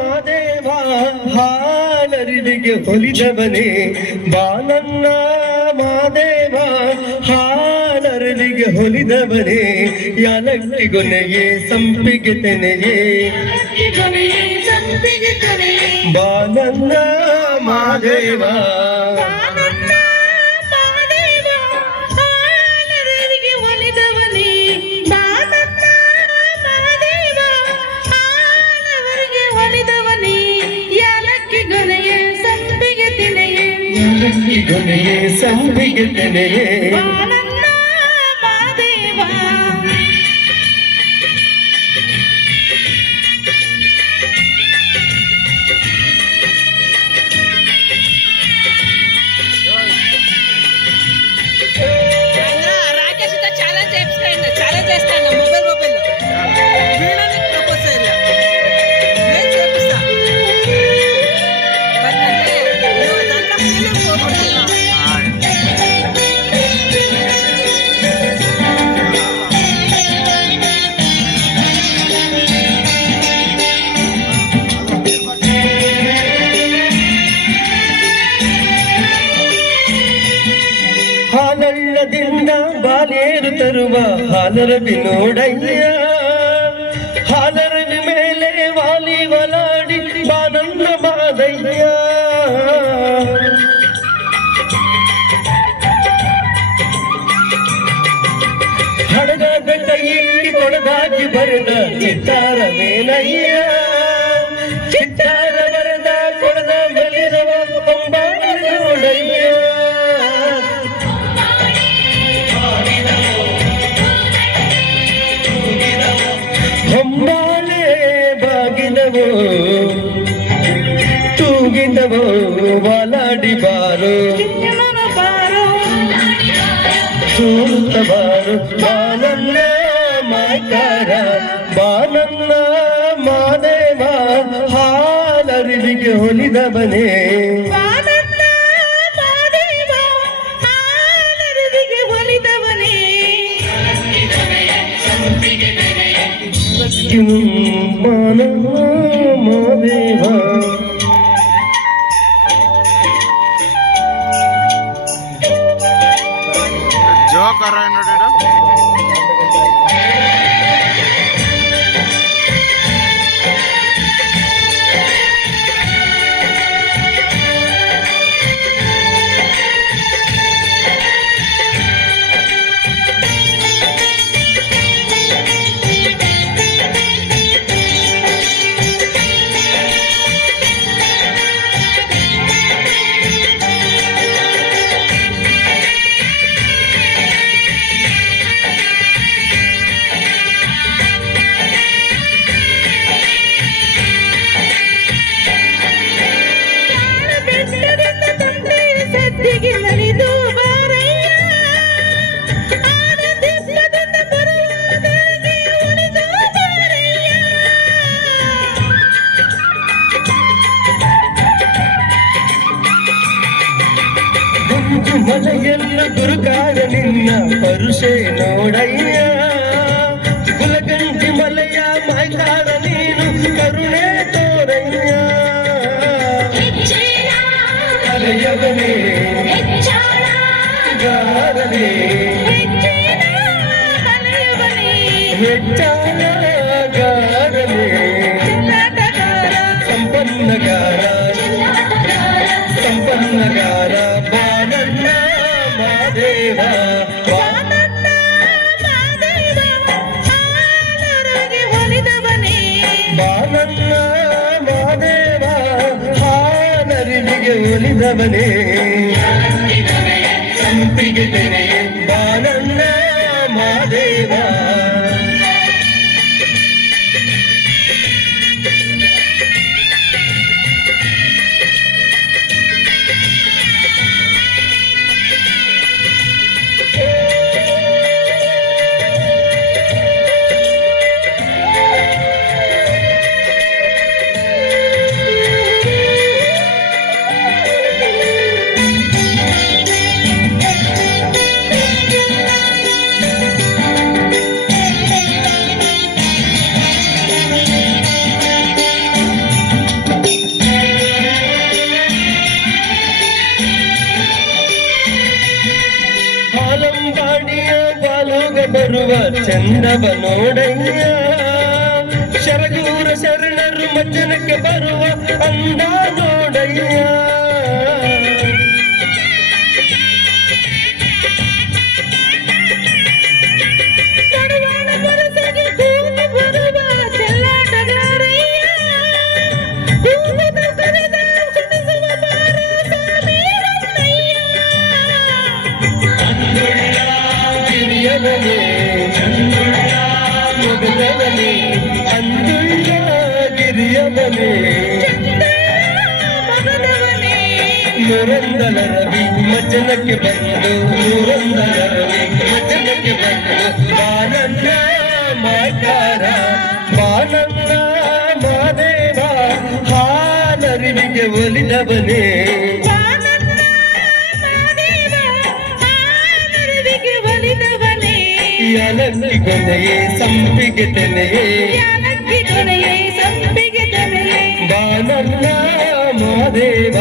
ಮಾದೇವ ಹಾಲರಿವಿಗೆ ಹೊಲಿದವನೇ ಬಾನನ್ನ ಮಾದೇವ ಹಾಲರಿವಿಗೆ ಹೊಲಿದವನೇ ಯಾಲಕ್ಕಿ ಗೊನೆಯೇ ಸಂಪಿಗೆ ತೆನೆಯೇ ಬಾನನ್ನ ಮಾದೇವ ಗೊನೆಯೇ ಸಂಪಿಗೆ ತೆನೆಯೇ ಹಾಲಳ್ಳದಿಂದ ಬಾಲೇರು ತರುವ ಹಾಲರವಿ ನೋಡಯ್ಯ ಹಾಲರವಿ ಮೇಲೆ ವಾಲಿ ವಲಾಡಿ ಬಾನನ್ನ ಬಾದಯ್ಯ ಹಡಗ ಬೆಟ್ಟ ಇಲ್ಲಿ ಕೊಡದಾಗಿ ಬರೆದ ಚಿತ್ತಾರವೇನಯ್ಯ ಚಿತ್ತಾರ ಬರೆದ ಕೊಡದ ಬಲಿರವ ಕೊಂಬಾಳೆ ನೋಡಯ್ಯ ಹೊಂಬಾಳೆ ಬಾಗಿದವೋ ತೂಗಿದವೋ ವಾಲಾಡಿ ಬಾರೋ ಸೂತ ಬಾರು ಬಾನನ್ನ ಮಾಯ್ಕಾರ ಬಾನನ್ನ ಮಾದೇವ ಹಾಲರಿವಿಗೆ ಹೊಲಿದವನೇ ಮಾದೇವ कर रहा है ना ಮಲೆಯಲ್ಲ ಗುರುಕಾರ ನಿನ್ನ ಪರುಷೆ ನೋಡಯ್ಯ ಕುಲಗಂಜಿ ಮಲೆಯ ಮಾಯ್ಕಾರ ನೀನು ಕರುಣೆ ತೋರಯ್ಯ ಅಲೆಯವನೇ ಗಾರನೇ ಹೆಚ್ಚಾನ ಗಾರನೇ ಸಂಪನ್ನಗಾರ ಸಂಪನ್ನಗಾರ ಬಾನನ್ನ ಮಾದೇವ ಬಾನನ್ನ ಮಾದೇವ ಹಾಲರಿವಿಗೆ ಒಲಿದವನೇ ಸಂಪಿಗೆ ತೆನೆಯೇ ಬಾನನ್ನ ಮಾದೇವ ಚಂದವ ನೋಡಯ್ಯ ಶರಗೂರ ಶರಣರು ಮಜ್ಜನಕ್ಕೆ ಬರುವ ಅಂದ ನೋಡಯ್ಯ ಮೊದಲವನೇ ಅಂದುಳ್ಳ ಗಿರಿಯವನೇ ನೂರೊಂದಲ ರವಿ ಮಜ್ಜನಕ್ಕೆ ಬಂದು ನೂರೊಂದಲ ರವಿ ಮಜ್ಜನಕ್ಕೆ ಬಂದು ಬಾನನ್ನ ಮಾಕಾರ ಬಾನನ್ನ ಮಾದೇವ ಹಾಲರಿವಿಗೆ ಒಲಿದವನೇ ಯಾಲಕ್ಕಿ ಕೊನೆಯೇ ಸಂಪಿಗೆ ತೆನೆಯೇ ಬಾನನ್ನ ಮಾದೇವ